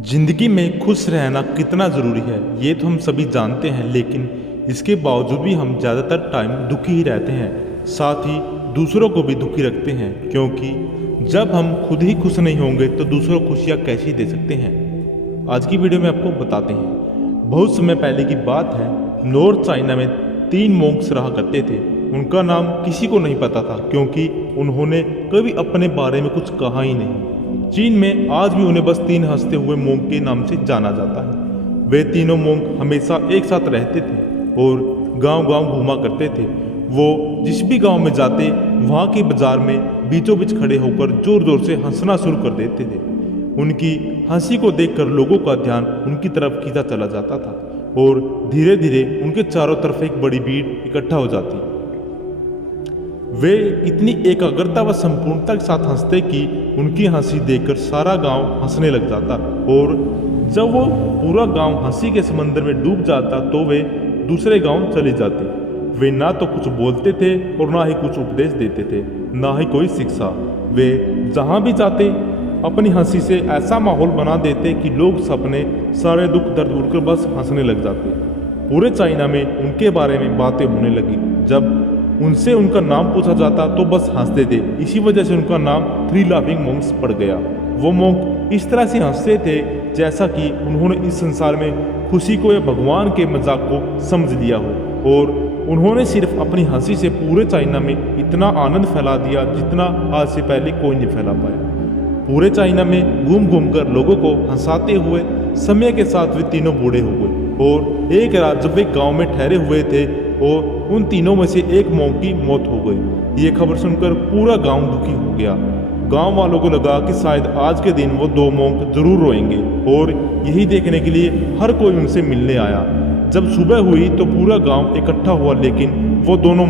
जिंदगी में खुश रहना कितना ज़रूरी है ये तो हम सभी जानते हैं, लेकिन इसके बावजूद भी हम ज़्यादातर टाइम दुखी ही रहते हैं, साथ ही दूसरों को भी दुखी रखते हैं। क्योंकि जब हम खुद ही खुश नहीं होंगे तो दूसरों को खुशियाँ कैसे दे सकते हैं। आज की वीडियो में आपको बताते हैं। बहुत समय पहले की बात है, नॉर्थ चाइना में 3 मोंक्स रहा करते थे। उनका नाम किसी को नहीं पता था, क्योंकि उन्होंने कभी अपने बारे में कुछ कहा ही नहीं। चीन में आज भी उन्हें बस 3 हंसते हुए मोंक के नाम से जाना जाता है। वे तीनों मोंक हमेशा एक साथ रहते थे और गांव-गांव घूमा करते थे। वो जिस भी गांव में जाते, वहां के बाजार में बीचों बीच खड़े होकर जोर जोर से हंसना शुरू कर देते थे। उनकी हंसी को देखकर लोगों का ध्यान उनकी तरफ खींचा चला जाता था और धीरे धीरे उनके चारों तरफ एक बड़ी भीड़ इकट्ठा हो जाती। वे इतनी एकाग्रता व संपूर्णता के साथ हंसते कि उनकी हंसी देखकर सारा गांव हंसने लग जाता, और जब वो पूरा गांव हंसी के समंदर में डूब जाता तो वे दूसरे गांव चले जाते। वे ना तो कुछ बोलते थे और ना ही कुछ उपदेश देते थे, ना ही कोई शिक्षा। वे जहां भी जाते अपनी हंसी से ऐसा माहौल बना देते कि लोग सपने सारे दुख दर्द भूलकर बस हंसने लग जाते। पूरे चाइना में उनके बारे में बातें होने लगी। जब उनसे उनका नाम पूछा जाता तो बस हंसते थे। इसी वजह से उनका नाम 3 लाफिंग मोंक्स पड़ गया। वो मोंक इस तरह से हंसते थे जैसा कि उन्होंने इस संसार में खुशी को या भगवान के मजाक को समझ लिया हो, और उन्होंने सिर्फ अपनी हंसी से पूरे चाइना में इतना आनंद फैला दिया जितना आज से पहले कोई नहीं फैला पाया। पूरे चाइना में घूम घूम कर लोगों को हंसाते हुए समय के साथ वे तीनों बूढ़े हो गए, और एक रात जब वे गाँव में ठहरे हुए थे और उन तीनों में से एक मोंक की मौत हो गई। ये खबर सुनकर पूरा गांव दुखी हो गया। गांव वालों को लगा कि शायद आज के दिन वो 2 मोंक जरूर रोएंगे, और यही देखने के लिए हर कोई उनसे मिलने आया। जब सुबह हुई तो पूरा गांव इकट्ठा हुआ, लेकिन वो दोनों